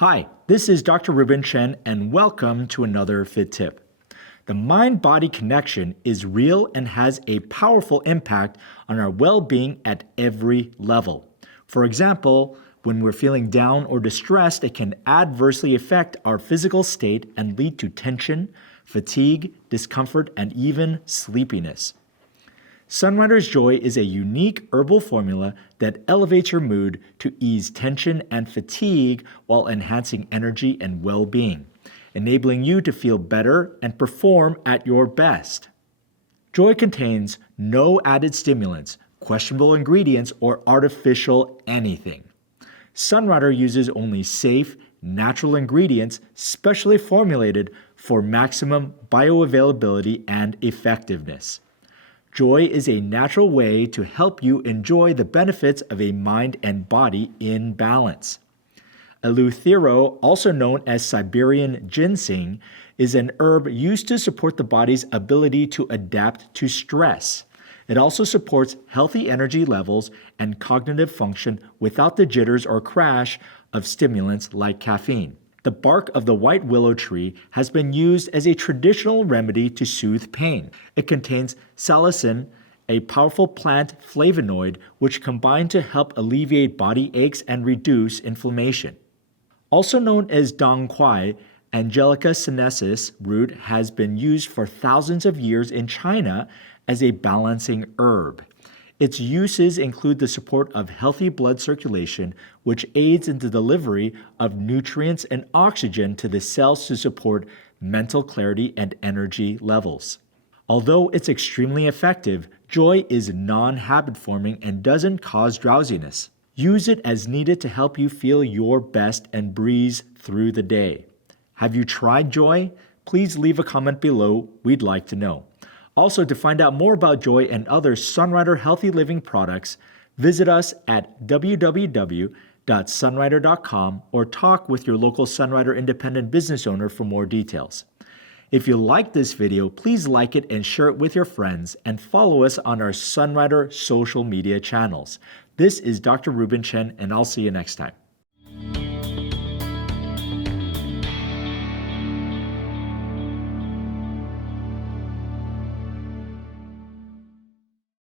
Hi, this is Dr. Reuben Chen, and welcome to another Fit Tip. The mind-body connection is real and has a powerful impact on our well-being at every level. For example, when we're feeling down or distressed, it can adversely affect our physical state and lead to tension, fatigue, discomfort, and even sleepiness. Sunrider Joi is a unique herbal formula that elevates your mood to ease tension and fatigue while enhancing energy and well-being, enabling you to feel better and perform at your best. Joi contains no added stimulants, questionable ingredients, or artificial anything. Sunrider uses only safe, natural ingredients specially formulated for maximum bioavailability and effectiveness. Joi is a natural way to help you enjoy the benefits of a mind and body in balance. Eleuthero, also known as Siberian ginseng, is an herb used to support the body's ability to adapt to stress. It also supports healthy energy levels and cognitive function without the jitters or crash of stimulants like caffeine. The bark of the white willow tree has been used as a traditional remedy to soothe pain. It contains salicin, a powerful plant flavonoid which combine to help alleviate body aches and reduce inflammation. Also known as dong quai, Angelica sinensis root has been used for thousands of years in China as a balancing herb. Its uses include the support of healthy blood circulation, which aids in the delivery of nutrients and oxygen to the cells to support mental clarity and energy levels. Although it's extremely effective, Joi is non-habit forming and doesn't cause drowsiness. Use it as needed to help you feel your best and breeze through the day. Have you tried Joi? Please leave a comment below. We'd like to know. Also, to find out more about Joi and other Sunrider Healthy Living products, visit us at www.sunrider.com or talk with your local Sunrider independent business owner for more details. If you like this video, please like it and share it with your friends and follow us on our Sunrider social media channels. This is Dr. Reuben Chen, and I'll see you next time.